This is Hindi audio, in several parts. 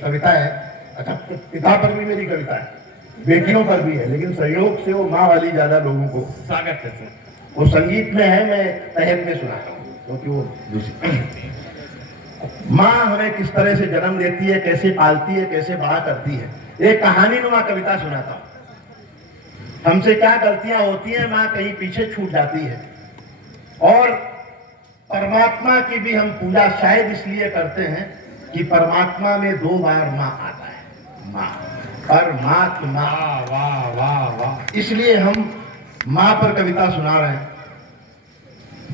कविता है। अच्छा, पिता पर भी मेरी कविता है, बेटियों पर भी है, लेकिन सहयोग से वो माँ वाली ज्यादा लोगों को स्वागत है सर। वो संगीत में है, मैं तहत में सुनाता हूँ क्योंकि वो दूसरी। माँ हमें किस तरह से जन्म देती है, कैसे पालती है, कैसे बड़ा करती है, एक कहानी नुमा कविता सुनाता हूँ। हमसे क्या गलतियां होती हैं, माँ कहीं पीछे छूट जाती है। और परमात्मा की भी हम पूजा शायद इसलिए करते हैं कि परमात्मा में 2 बार माँ आता है, माँ परमात्मा। वाह वाह वाह। इसलिए हम माँ पर कविता सुना रहे हैं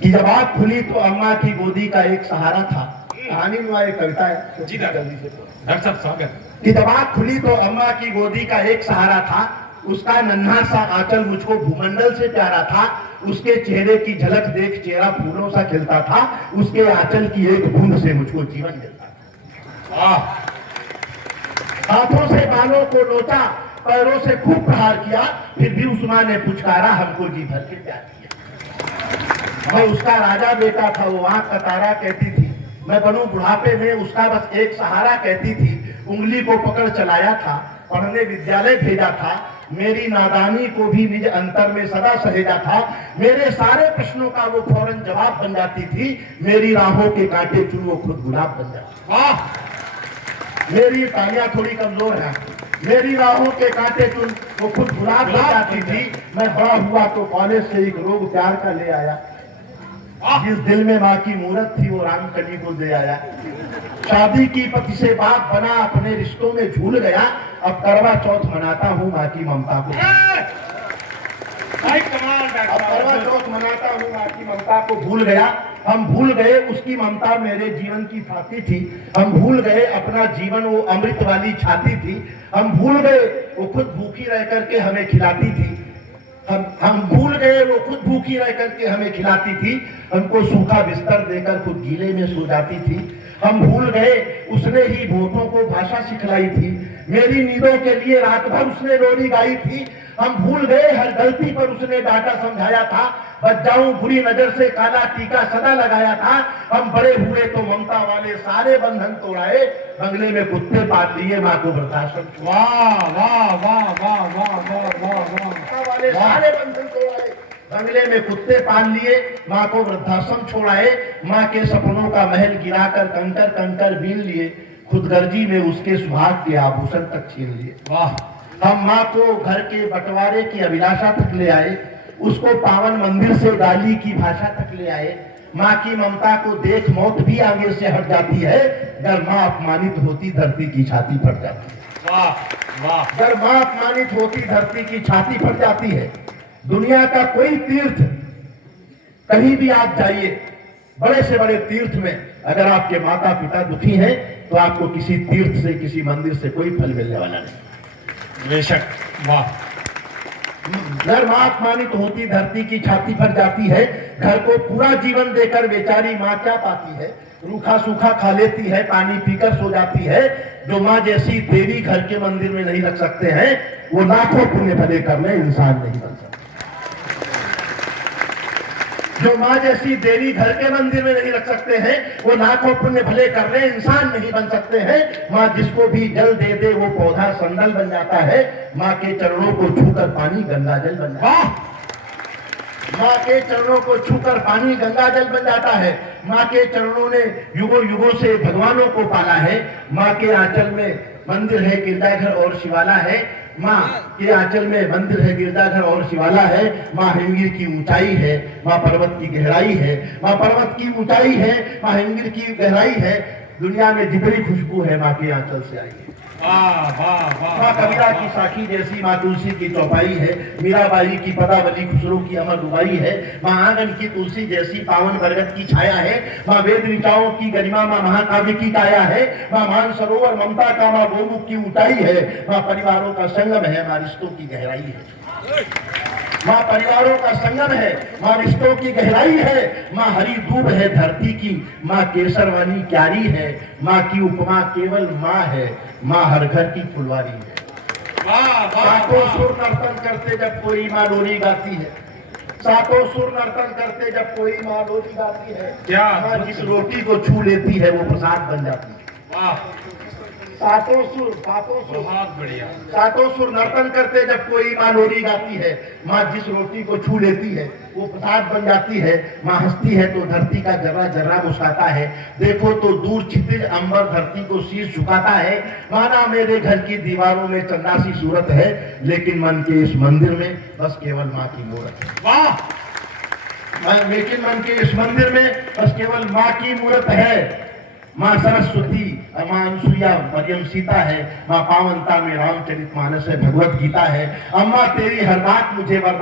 कि जब आँख खुली तो अम्मा की गोदी का एक सहारा था। कहानी में एक कविता है जी जल्दी से डॉक्टर साहब स्वागत। कि जब आँख खुली तो अम्मा की गोदी का एक सहारा था, उसका नन्हा सा आंचल मुझको भूमंडल से प्यारा था, उसके चेहरे की झलक देख चेहरा फूलों सा खिलता था, उसके आंचल की एक बूंद से मुझको जीवन मिलता था। हाथों से बालों को नोचा, पैरों से खूब प्रहार किया, फिर भी उस माँ ने पुचकारा, हमको जी भर के प्यार किया। मैं उसका राजा बेटा था, वो आंख का तारा कहती थी, मैं बनूं बुढ़ापे में उसका बस एक सहारा कहती थी, उंगली को पकड़ चलाया था, पढ़ने विद्यालय भेजा था, मेरी नादानी को भी निज अंतर में सदा सहेजा था, मेरे सारे प्रश्नों का वो फौरन जवाब बन जाती थी, मेरी राहों के कांटे चुन वो खुद गुलाब बन जाती। वाह, मेरी तालियां थोड़ी कमजोर है, मेरी राहों के कांटे चुन वो खुद गुलाब बन जाती थी। मैं बड़ा हुआ तो कॉलेज से एक रोग प्यार का ले आया, जिस दिल में माँ की मूरत थी वो रामकली को दे आया। शादी की पति से बाप बना, अपने रिश्तों में झूल गया, अब करवा चौथ मनाता हूँ माँ की ममता को। अब करवा चौथ मनाता हूँ माँ की ममता को भूल गया। हम भूल गए उसकी ममता मेरे जीवन की साथी थी, हम भूल गए अपना जीवन वो अमृत वाली छाती थी, हम भूल गए वो खुद भूखी रह करके हमें खिलाती थी, हम भूल गए वो खुद भूखी रह करके हमें खिलाती थी, हमको सूखा बिस्तर देकर खुद गीले में सो जाती थी। हम भूल गए उसने ही भूतों को भाषा सिखलाई थी, मेरी नींदों के लिए रात भर उसने लोरी गाई थी। हम भूल गए हर गलती पर उसने डांटा समझाया था, बच जाऊं बुरी नजर से काला टीका सदा लगाया था। हम बड़े हुए तो ममता वाले सारे बंधन तोड़ाए, बंगले में कुत्ते पाल लिए माँ को वृद्धाश्रम। वाह वाह वाह वाह वाह वाह वाह वाह वाले सारे बंधन तोड़ाए, बंगले में कुत्ते पाल लिए, माँ को वृद्धाश्रम छोड़ाए, माँ के सपनों का महल गिराकर कंकर कंकर बीन लिए, खुदगर्जी में उसके सुहाग के आभूषण तक छीन लिए। वाह, हम माँ को घर के बंटवारे की अभिलाषा तक ले आए, उसको पावन मंदिर से गाली की भाषा तक ले आए। माँ की ममता को देख मौत भी आगे से हट जाती है, अगर माँ अपमानित होती धरती की छाती फट जाती। वाह वाह, अगर माँ अपमानित होती धरती की छाती फट जाती है। दुनिया का कोई तीर्थ कहीं भी आप जाइए, बड़े से बड़े तीर्थ में अगर आपके माता पिता दुखी हैं तो आपको किसी तीर्थ से किसी मंदिर से कोई फल मिलने वाला नहीं। बेशक। वाह, घर माँ अपमानित होती धरती की छाती फट जाती है, घर को पूरा जीवन देकर बेचारी माँ क्या पाती है, रूखा सूखा खा लेती है, पानी पीकर सो जाती है। जो माँ जैसी देवी घर के मंदिर में नहीं रख सकते हैं, वो लाखों पुण्य भले करने इंसान नहीं बन सकते। जो माँ जैसी देवी घर के मंदिर में नहीं रख सकते हैं, वो लाखों पुण्य भले करने इंसान नहीं बन सकते हैं। माँ जिसको भी जल दे दे वो पौधा संदल बन जाता है, माँ के चरणों को छूकर पानी गंगा जल बन जाता है। माँ के चरणों को छूकर पानी गंगा जल बन जाता है। माँ के चरणों ने युगों युगों से भगवानों को पाला है। माँ के आंचल में मंदिर है, गिरजाघर और शिवाला है। माँ के आंचल में मंदिर है, गिरजाघर और शिवाला है। माँ हिमगिर की ऊंचाई है, माँ पर्वत की गहराई है। माँ पर्वत की ऊंचाई है, माँ हिमगिर की गहराई है। दुनिया में जितनी खुशबू है माँ के आंचल से आई है। वाह वाह वाह, माँ कबीरा की साखी जैसी, माँ तुलसी की चौपाई है। मीराबाई की पदावली खुसरो की अमर दुआई है। माँ आंगन की तुलसी जैसी, पावन बरगद की छाया है। माँ वेद ऋचाओं की गरिमा, माँ महाकाव्य की काया है। माँ मानसरोवर ममता का, माँ गोमुख की ऊंचाई है। माँ परिवारों का संगम है, माँ रिश्तों की गहराई है। माँ परिवारों का संगम है, माँ रिश्तों की गहराई है। माँ हरी दूब है धरती की, माँ केसरवानी क्यारी है। माँ की उपमा केवल माँ है, माँ हर घर की फुलवारी है। सातों सुर नर्तन करते जब कोई माँ लोरी गाती है, सातों सुर नर्तन करते जब कोई माँ लोरी गाती है। क्या माँ जिस रोटी को छू लेती है वो प्रसाद बन जाती है। सातों सुर बहुत बढ़िया। सातों सुर नर्तन करते जब कोई माँ लोरी गाती है, माँ जिस रोटी को छू लेती है वो प्रसाद बन जाती है। माँ हंसती है तो धरती का जर्रा जर्रा मुस्काता है। देखो तो दूर क्षितिज अंबर धरती को शीश झुकाता है। माना मेरे घर की दीवारों में चंदा सी सूरत है, लेकिन मन के इस मंदिर में बस केवल माँ की मूरत है। वाह, लेकिन मन के इस मंदिर में बस केवल माँ की मूरत है। माँ सरस्वती, माँ अनुसुईया मरियम सीता है। माँ पावनता में रामचरितमानस है, भगवत गीता है। अम्मा तेरी हर बात मुझे वरदान